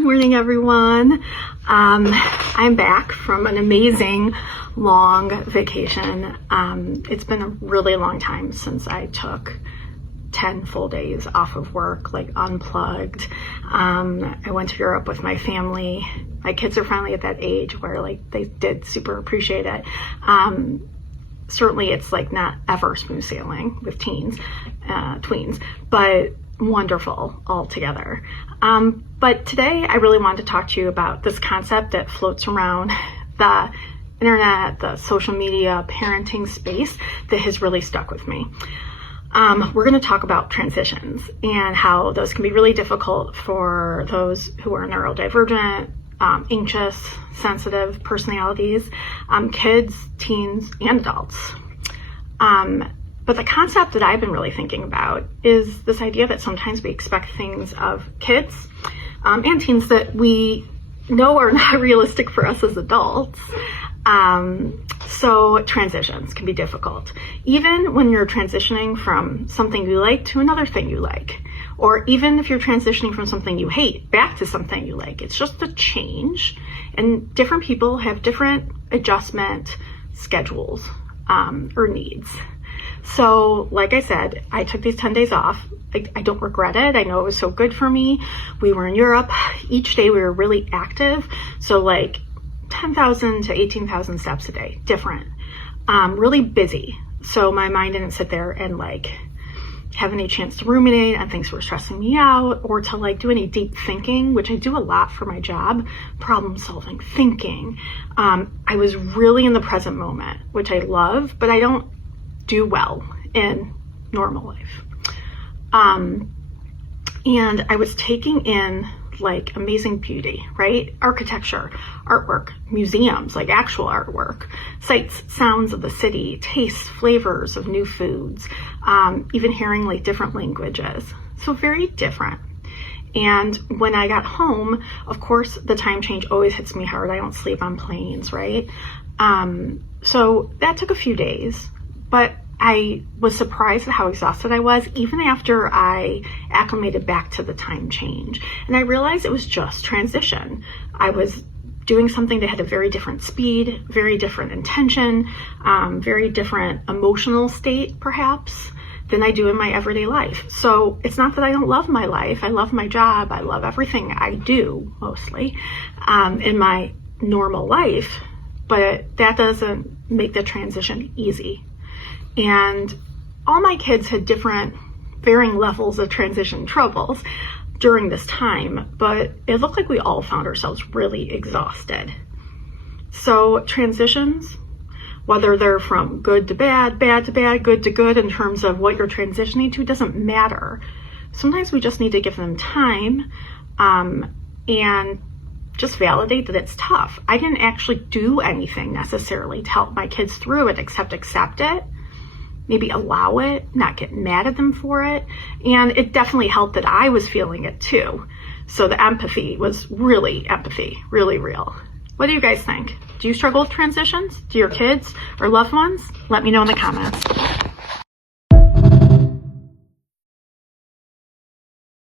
morning, everyone. I'm back from an amazing long vacation. It's been a really long time since I took 10 full days off of work, like unplugged. I went to Europe with my family. My kids are finally at that age where like they did super appreciate it. Certainly it's like not ever smooth sailing with tweens, but wonderful altogether. But today I really wanted to talk to you about this concept that floats around the internet, the social media, parenting space that has really stuck with me. We're going to talk about transitions and how those can be really difficult for those who are neurodivergent, anxious, sensitive personalities, kids, teens, and adults. But the concept that I've been really thinking about is this idea that sometimes we expect things of kids and teens that we know are not realistic for us as adults. So transitions can be difficult, even when you're transitioning from something you like to another thing you like, or even if you're transitioning from something you hate back to something you like. It's just a change, and different people have different adjustment schedules or needs. So like I said, I took these 10 days off. I don't regret it. I know it was so good for me. We were in Europe. Each day we were really active. So like 10,000 to 18,000 steps a day, different, really busy. So my mind didn't sit there and like have any chance to ruminate on things that were stressing me out, or to like do any deep thinking, which I do a lot for my job, problem solving, thinking. I was really in the present moment, which I love, but I don't do well in normal life. And I was taking in like amazing beauty, right? Architecture, artwork, museums, like actual artwork, sights, sounds of the city, tastes, flavors of new foods, even hearing like different languages. So very different. And when I got home, of course, the time change always hits me hard. I don't sleep on planes, right? So that took a few days, but I was surprised at how exhausted I was, even after I acclimated back to the time change. And I realized it was just transition. I was doing something that had a very different speed, very different intention, very different emotional state, perhaps, than I do in my everyday life. So it's not that I don't love my life. I love my job. I love everything I do, mostly, in my normal life, but that doesn't make the transition easy. And all my kids had different varying levels of transition troubles during this time, but it looked like we all found ourselves really exhausted. So transitions, whether they're from good to bad, bad to bad, good to good, in terms of what you're transitioning to, doesn't matter. Sometimes we just need to give them time and just validate that it's tough. I didn't actually do anything necessarily to help my kids through it except accept it, maybe allow it, not get mad at them for it. And it definitely helped that I was feeling it too. So the empathy was really real. What do you guys think? Do you struggle with transitions? Do your kids or loved ones? Let me know in the comments.